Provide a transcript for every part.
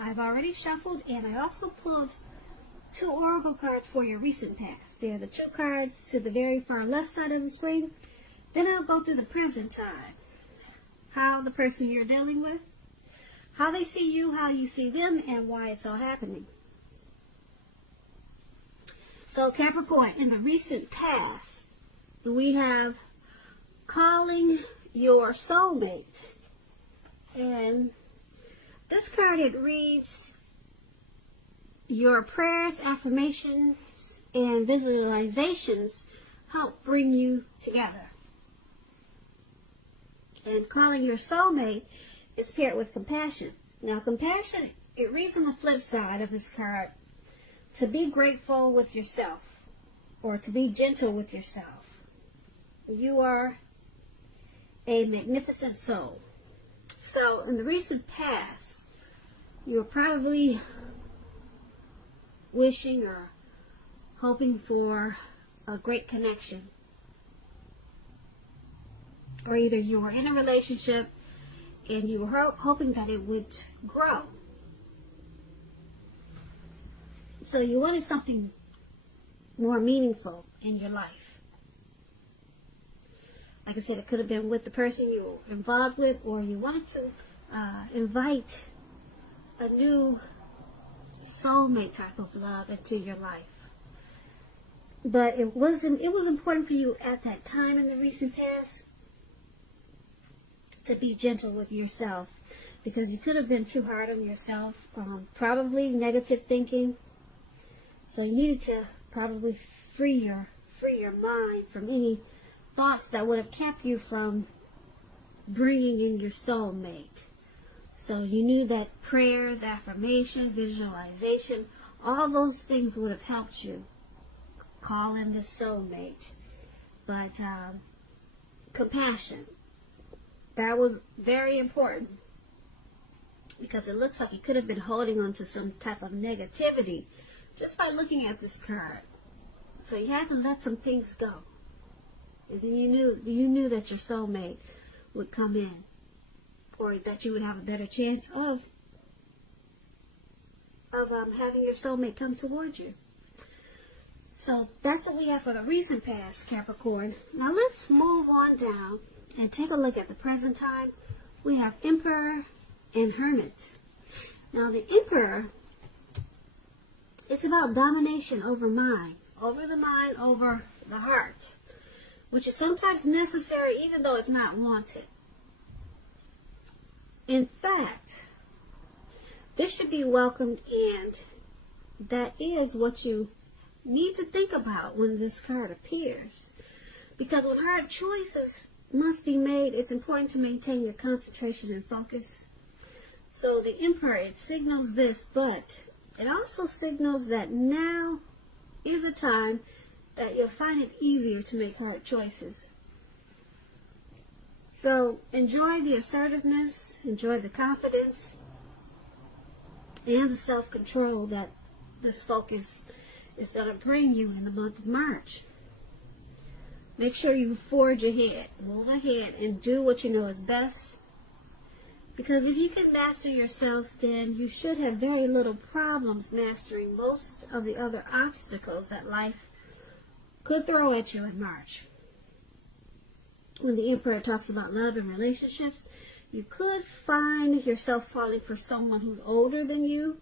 I've already shuffled, and I also pulled 2 oracle cards for your recent past. They're the 2 cards to the very far left side of the screen. Then I'll go through the present time. How the person you're dealing with, how they see you, how you see them, and why it's all happening. So Capricorn, in the recent past, we have calling your soulmate. And this card, it reads, your prayers, affirmations, and visualizations help bring you together. And calling your soulmate is paired with compassion. Now, compassion, it reads on the flip side of this card, to be grateful with yourself, or to be gentle with yourself. You are a magnificent soul. So, in the recent past, you were probably wishing or hoping for a great connection. Or either you were in a relationship and you were hoping that it would grow. So you wanted something more meaningful in your life. Like I said, it could have been with the person you were involved with, or you wanted to invite a new soulmate type of love into your life. But it was important for you at that time in the recent past to be gentle with yourself, because you could have been too hard on yourself, probably negative thinking. So you needed to probably free your mind from any thoughts that would have kept you from bringing in your soulmate. So you knew that prayers, affirmation, visualization, all those things would have helped you call in the soulmate. But compassion, that was very important, because it looks like you could have been holding on to some type of negativity just by looking at this card. So you had to let some things go. And then you knew that your soulmate would come in, or that you would have a better chance of having your soulmate come towards you. So that's what we have for the recent past, Capricorn. Now let's move on down and take a look at the present time. We have Emperor and Hermit. Now the Emperor, it's about domination over mind, over the mind, over the heart, which is sometimes necessary even though it's not wanted. In fact, this should be welcomed, and that is what you need to think about when this card appears. Because when hard choices must be made, it's important to maintain your concentration and focus. So the Emperor, it signals this, but it also signals that now is a time that you'll find it easier to make hard choices. So enjoy the assertiveness, enjoy the confidence, and the self-control that this focus is going to bring you in the month of March. Make sure you forge ahead, move ahead, and do what you know is best. Because if you can master yourself, then you should have very little problems mastering most of the other obstacles that life could throw at you in March. When the Emperor talks about love and relationships, you could find yourself falling for someone who's older than you.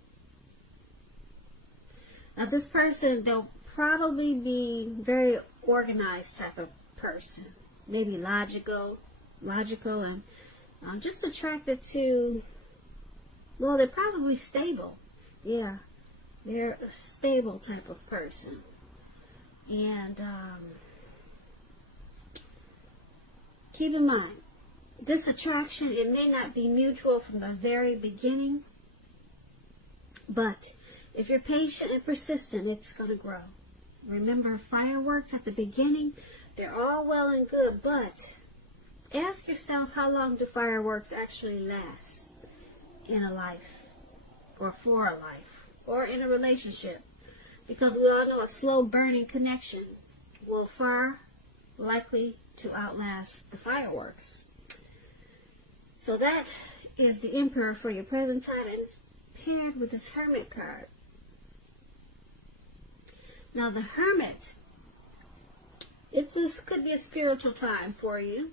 Now this person, they'll probably be very organized type of person. Maybe logical and just attracted to, well, they're probably stable. Yeah, they're a stable type of person. And keep in mind, this attraction, it may not be mutual from the very beginning, but if you're patient and persistent, it's going to grow. Remember, fireworks at the beginning, they're all well and good, but ask yourself, how long do fireworks actually last in a life, or for a life, or in a relationship? Because we all know a slow burning connection will far likely to outlast the fireworks. So that is the Emperor for your present time, and it's paired with this Hermit card. Now the Hermit, could be a spiritual time for you.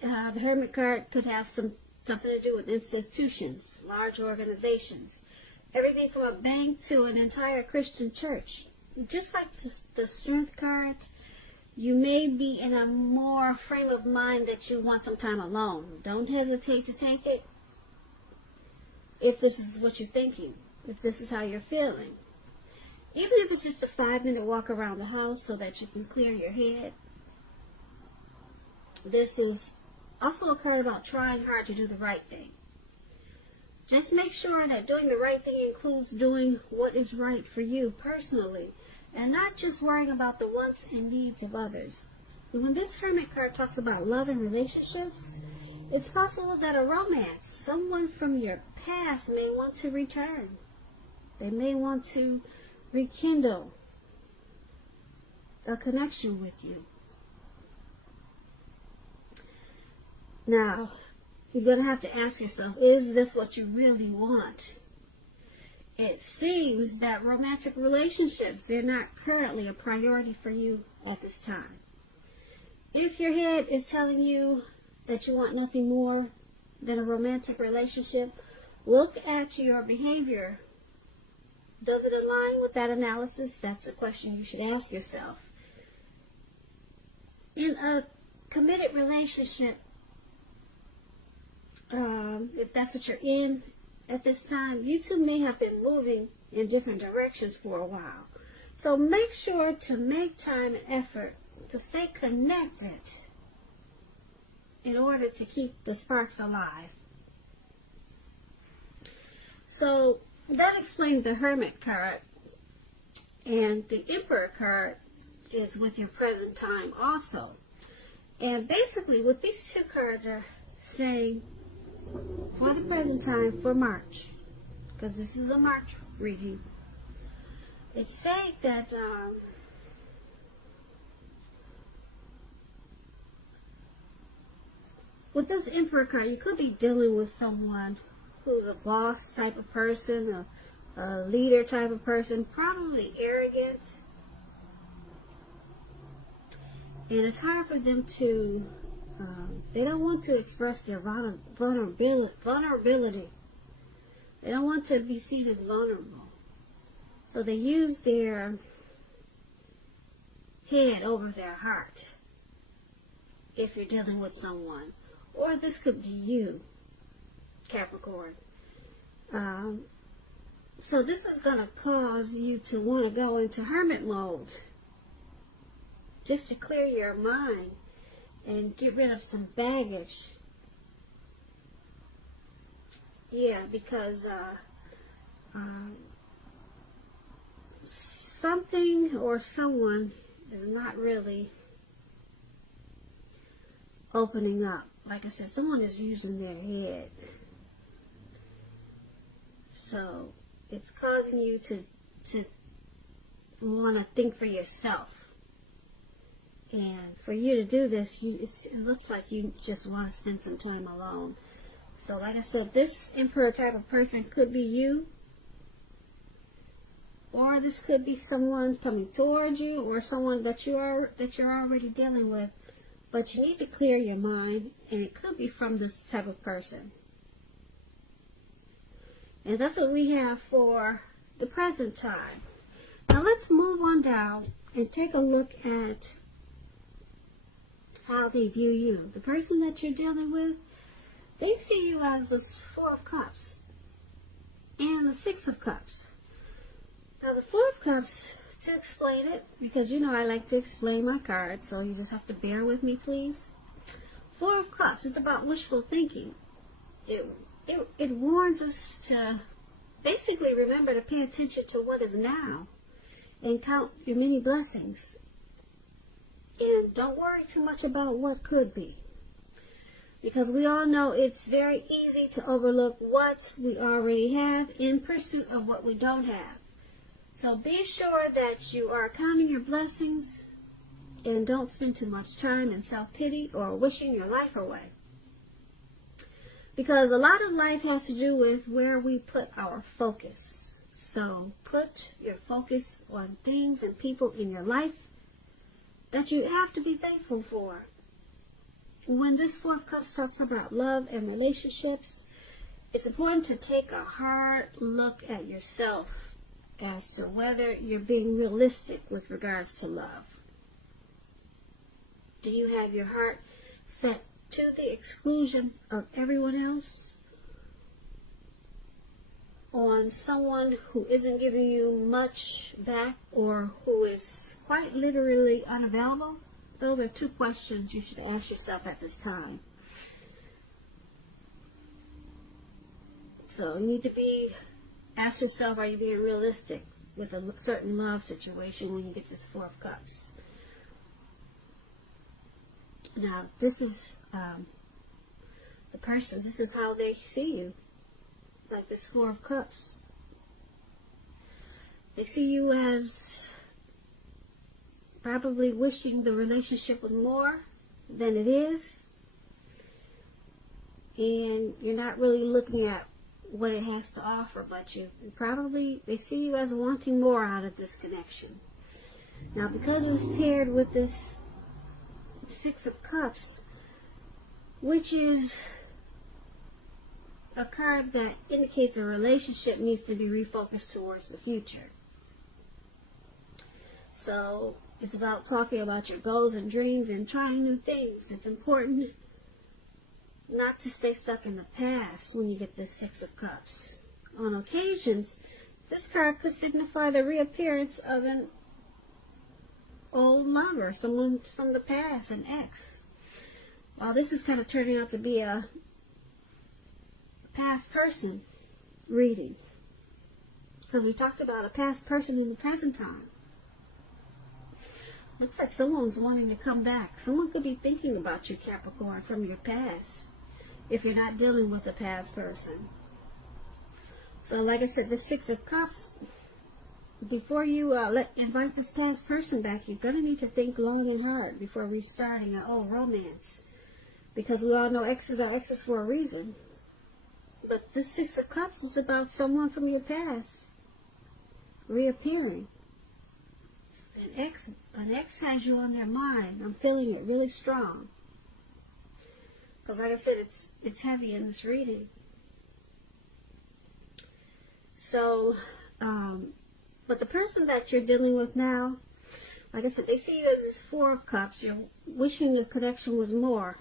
The Hermit card could have something to do with institutions, large organizations, everything from a bank to an entire Christian church. Just like the Strength card, you may be in a more frame of mind that you want some time alone. Don't hesitate to take it if this is what you're thinking, if this is how you're feeling. Even if it's just a 5-minute walk around the house so that you can clear your head. This is also a card about trying hard to do the right thing. Just make sure that doing the right thing includes doing what is right for you personally, and not just worrying about the wants and needs of others. And when this Hermit card talks about love and relationships, it's possible that a romance, someone from your past may want to return. They may want to rekindle a connection with you. Now, you're going to have to ask yourself, is this what you really want? It seems that romantic relationships, they're not currently a priority for you at this time. If your head is telling you that you want nothing more than a romantic relationship, look at your behavior. Does it align with that analysis? That's a question you should ask yourself. In a committed relationship, if that's what you're in at this time, you two may have been moving in different directions for a while. So make sure to make time and effort to stay connected in order to keep the sparks alive. So that explains the Hermit card. And the Emperor card is with your present time also. And basically what these two cards are saying for the present time for March, because this is a March reading, it's saying that with this Emperor card, you could be dealing with someone who's a boss type of person, a leader type of person, probably arrogant. And it's hard for them to, they don't want to express their vulnerability. They don't want to be seen as vulnerable. So they use their head over their heart if you're dealing with someone. Or this could be you, Capricorn. So this is going to cause you to want to go into hermit mode, just to clear your mind and get rid of some baggage. Yeah, because something or someone is not really opening up. Like I said, someone is using their head. So it's causing you to want to think for yourself. And for you to do this, it looks like you just want to spend some time alone. So like I said, this Emperor type of person could be you. Or this could be someone coming towards you, or someone that you're already dealing with. But you need to clear your mind, and it could be from this type of person. And that's what we have for the present time. Now let's move on down and take a look at how they view you. The person that you're dealing with, they see you as the Four of Cups and the Six of Cups. Now the Four of Cups, to explain it, because you know I like to explain my cards, so you just have to bear with me, please. Four of Cups, it's about wishful thinking. It warns us to basically remember to pay attention to what is now and count your many blessings. And don't worry too much about what could be. Because we all know it's very easy to overlook what we already have in pursuit of what we don't have. So be sure that you are counting your blessings and don't spend too much time in self-pity or wishing your life away. Because a lot of life has to do with where we put our focus. So put your focus on things and people in your life that you have to be thankful for. When this Four of Cups talks about love and relationships, it's important to take a hard look at yourself as to whether you're being realistic with regards to love. Do you have your heart set to the exclusion of everyone else? On someone who isn't giving you much back or who is quite literally unavailable? Those are two questions you should ask yourself at this time. So you need to ask yourself, are you being realistic with a certain love situation when you get this Four of Cups? Now, this is the person, this is how they see you, like this Four of Cups. They see you as probably wishing the relationship was more than it is, and you're not really looking at what it has to offer, but they see you as wanting more out of this connection. Now, because it's paired with this Six of Cups, which is a card that indicates a relationship needs to be refocused towards the future. So it's about talking about your goals and dreams and trying new things. It's important not to stay stuck in the past when you get this Six of Cups. On occasions, this card could signify the reappearance of an old lover, someone from the past, an ex. Well, this is kind of turning out to be a past person reading, because we talked about a past person in the present time. Looks like someone's wanting to come back. Someone could be thinking about you, Capricorn, from your past, if you're not dealing with a past person. So like I said, the Six of Cups, before you invite this past person back, you're going to need to think long and hard before restarting an old romance. Because we all know exes are exes for a reason. But this Six of Cups is about someone from your past reappearing. An ex has you on their mind. I'm feeling it really strong. Because like I said, it's heavy in this reading. So, but the person that you're dealing with now, like I said, they see you as this Four of Cups. You're wishing the connection was more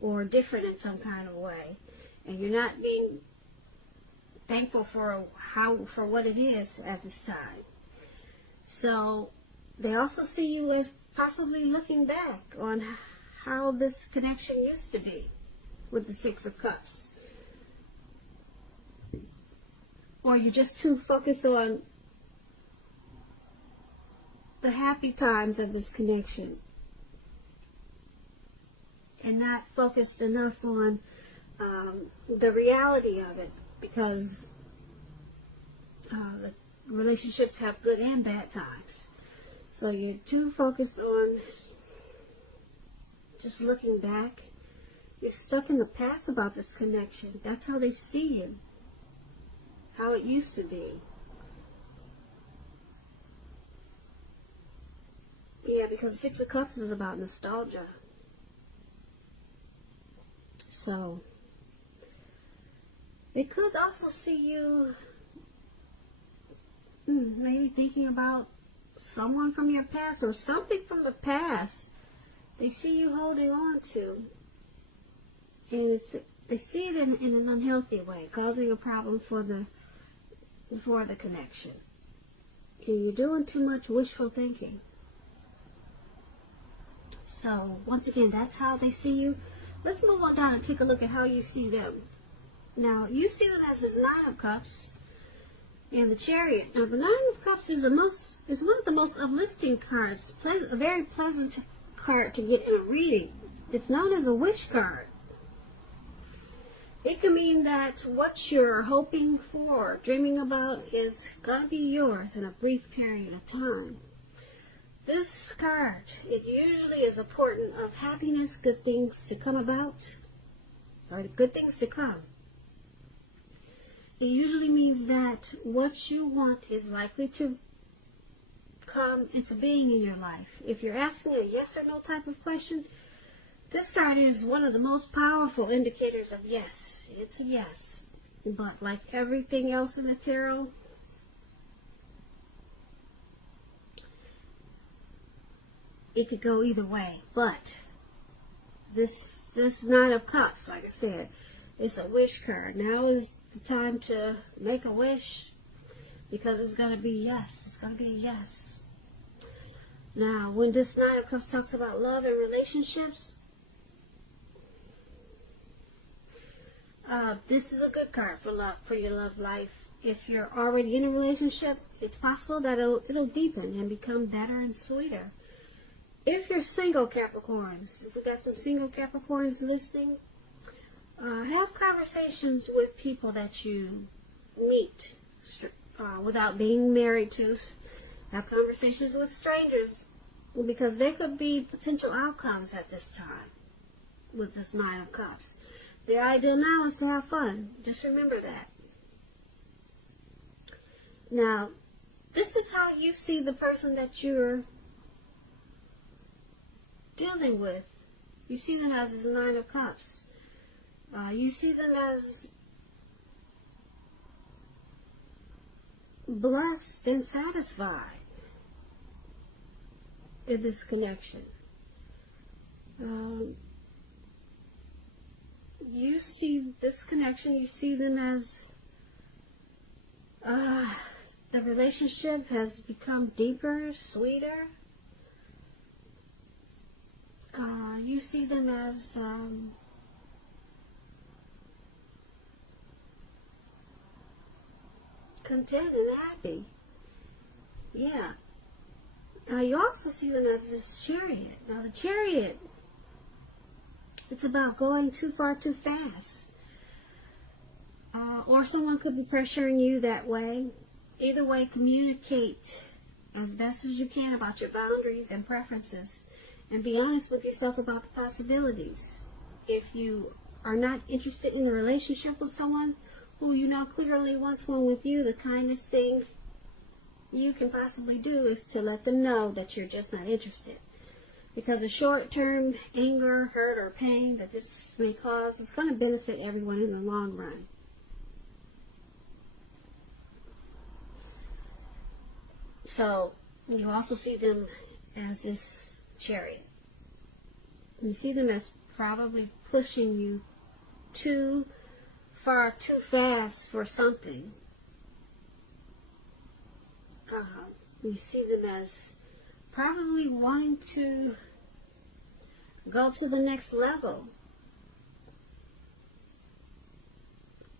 or different in some kind of way. And you're not being thankful for what it is at this time. So they also see you as possibly looking back on how this connection used to be with the Six of Cups. Or you're just too focused on the happy times of this connection and not focused enough on the reality of it, because the relationships have good and bad times. So you're too focused on just looking back. You're stuck in the past about this connection. That's how they see you, how it used to be. Yeah, because Six of Cups is about nostalgia. So they could also see you maybe thinking about someone from your past or something from the past. They see you holding on to, and they see it in an unhealthy way, causing a problem for the connection. And you're doing too much wishful thinking. So once again, that's how they see you. Let's move on down and take a look at how you see them. Now, you see them as this Nine of Cups and the Chariot. Now, the Nine of Cups is one of the most uplifting cards, a very pleasant card to get in a reading. It's known as a wish card. It can mean that what you're hoping for, dreaming about, is going to be yours in a brief period of time. This card, it usually is a portent of happiness, good things to come about, or good things to come. It usually means that what you want is likely to come into being in your life. If you're asking a yes or no type of question, this card is one of the most powerful indicators of yes. It's a yes. But like everything else in the tarot, it could go either way. But this Nine of Cups, like I said, it's a wish card. Now is the time to make a wish, because it's going to be yes. It's going to be a yes. Now, when this Nine of Cups talks about love and relationships, this is a good card for love, for your love life. If you're already in a relationship, it's possible that it'll deepen and become better and sweeter. If you're single, Capricorns, if we got some single Capricorns listening, have conversations with people that you meet without being married to. Have conversations with strangers, because there could be potential outcomes at this time with this Nine of Cups. The idea now is to have fun. Just remember that. Now, this is how you see the person that you're dealing with. You see them as the Nine of Cups. You see them as blessed and satisfied in this connection. You see this connection, you see them as the relationship has become deeper, sweeter. You see them as content and happy. Yeah. You also see them as this Chariot. Now the Chariot, it's about going too far too fast. Or someone could be pressuring you that way. Either way, communicate as best as you can about your boundaries and preferences. And be honest with yourself about the possibilities. If you are not interested in a relationship with someone who you know clearly wants one with you, the kindest thing you can possibly do is to let them know that you're just not interested. Because the short-term anger, hurt, or pain that this may cause is going to benefit everyone in the long run. So, you also see them as this Chariot. You see them as probably pushing you too far, too fast for something. You see them as probably wanting to go to the next level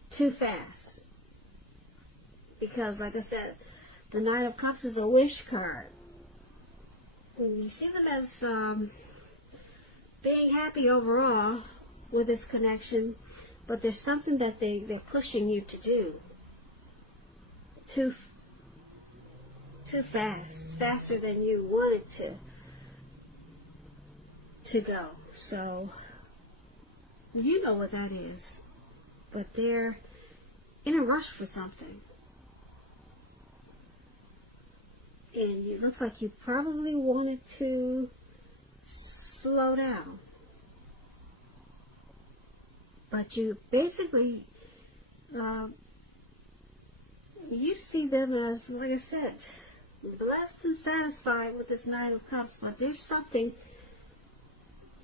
too fast. Because, like I said, the Nine of Cups is a wish card. And you see them as being happy overall with this connection, but there's something that they're pushing you to do too fast, faster than you wanted to go. So you know what that is, but they're in a rush for something. And it looks like you probably wanted to slow down. But you basically, you see them as, like I said, blessed and satisfied with this Nine of Cups. But there's something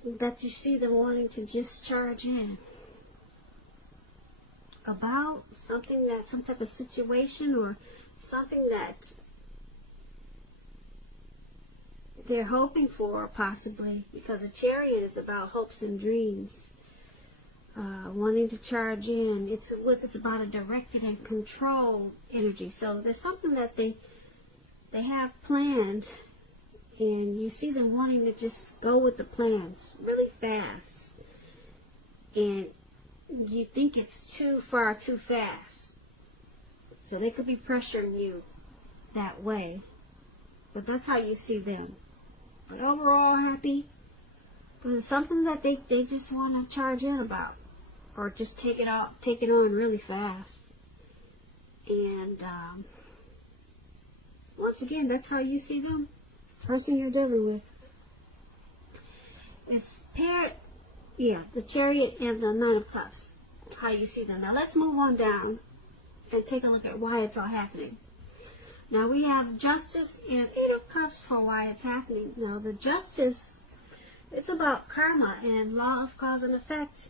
that you see them wanting to just charge in about, something that, some type of situation or something that they're hoping for, possibly, because a Chariot is about hopes and dreams, wanting to charge in. It's about a directed and controlled energy. So there's something that they have planned, and you see them wanting to just go with the plans really fast, and you think it's too far, too fast. So they could be pressuring you that way, but that's how you see them. But overall happy, but it's something that they just want to charge in about. or just take it on really fast. And once again, that's how you see them, person you're dealing with. It's the Chariot and the Nine of Cups, how you see them. Now let's move on down and take a look at why it's all happening. Now we have Justice and Eight of Cups for why it's happening. Now the Justice, it's about karma and law of cause and effect.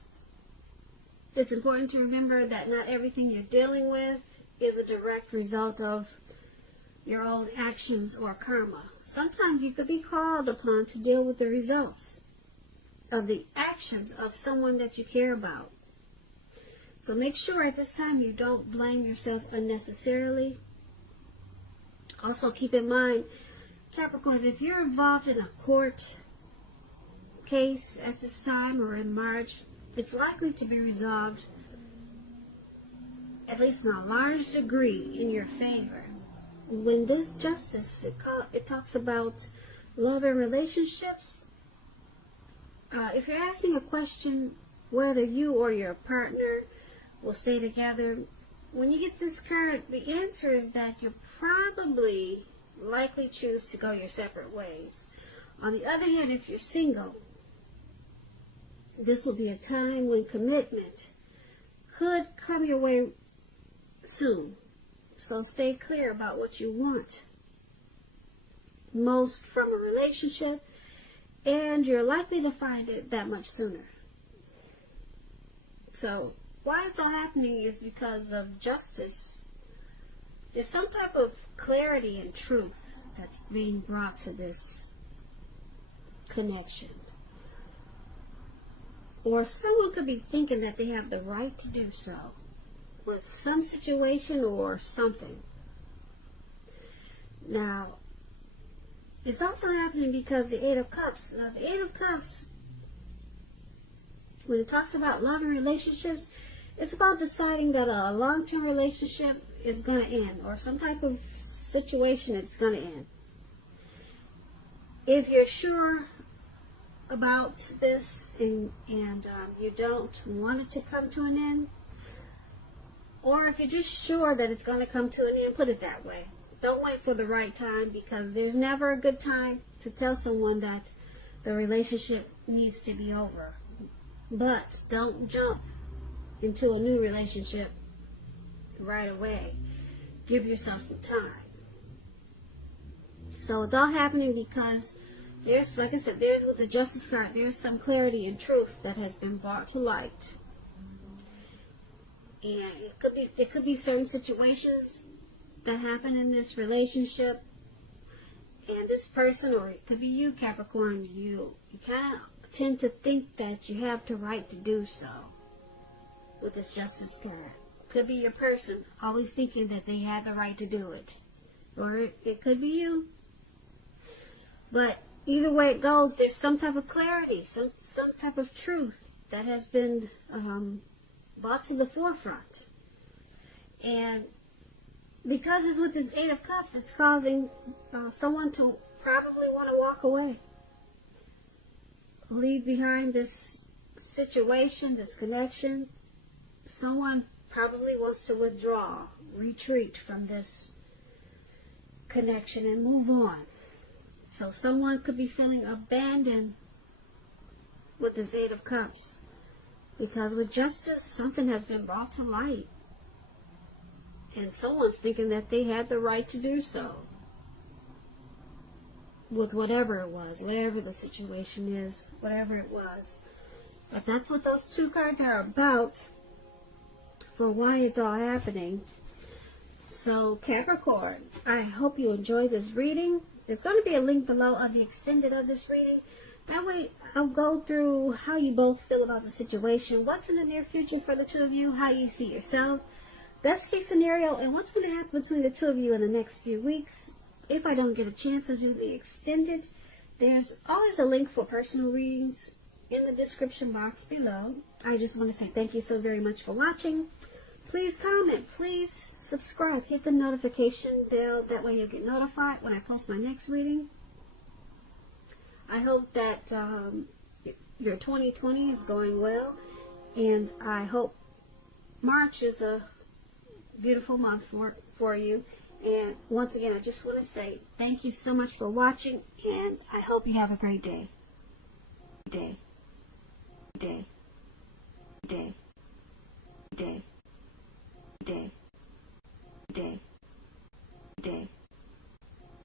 It's important to remember that not everything you're dealing with is a direct result of your own actions or karma. Sometimes you could be called upon to deal with the results of the actions of someone that you care about. So make sure at this time you don't blame yourself unnecessarily. Also keep in mind, Capricorns, if you're involved in a court case at this time or in March, it's likely to be resolved, at least in a large degree, in your favor. When this Justice, it talks about love and relationships. If you're asking a question whether you or your partner will stay together, when you get this card, the answer is that you'll probably likely choose to go your separate ways. On the other hand, if you're single, this will be a time when commitment could come your way soon. So stay clear about what you want most from a relationship, and you're likely to find it that much sooner. So why it's all happening is because of Justice. There's some type of clarity and truth that's being brought to this connection. Or someone could be thinking that they have the right to do so with some situation or something. Now, it's also happening because the Eight of Cups. Now, the Eight of Cups, when it talks about love and relationships, it's about deciding that a long-term relationship is going to end, or some type of situation that's going to end. If you're sure about this and you don't want it to come to an end, or if you're just sure that it's going to come to an end, put it that way. Don't wait for the right time, because there's never a good time to tell someone that the relationship needs to be over. But don't jump into a new relationship right away. Give yourself some time. So it's all happening because there's, like I said, there's with the Justice card, there's some clarity and truth that has been brought to light. And it could be certain situations that happen in this relationship, and this person, or it could be you, Capricorn, you kind of tend to think that you have the right to do so with this Justice card. Could be your person always thinking that they had the right to do it, or it could be you. But either way it goes, there's some type of clarity, some type of truth that has been brought to the forefront. And because it's with this Eight of Cups, it's causing someone to probably want to walk away. Leave behind this situation, this connection. Someone probably wants to withdraw, retreat from this connection and move on. So someone could be feeling abandoned with this Eight of Cups, because with Justice, something has been brought to light, and someone's thinking that they had the right to do so with whatever it was, whatever the situation is, whatever it was. But that's what those two cards are about, for why it's all happening. So Capricorn, I hope you enjoyed this reading. There's going to be a link below on the extended of this reading. That way I'll go through how you both feel about the situation, what's in the near future for the two of you, how you see yourself, best case scenario, and what's going to happen between the two of you in the next few weeks. If I don't get a chance to do the extended, there's always a link for personal readings in the description box below. I just want to say thank you so very much for watching. Please comment, please subscribe, hit the notification bell, that way you'll get notified when I post my next reading. I hope that your 2020 is going well, And I hope March is a beautiful month for you. And once again, I just want to say thank you so much for watching, and I hope you have a great day. Day. Day. Day. Day. Day. Day.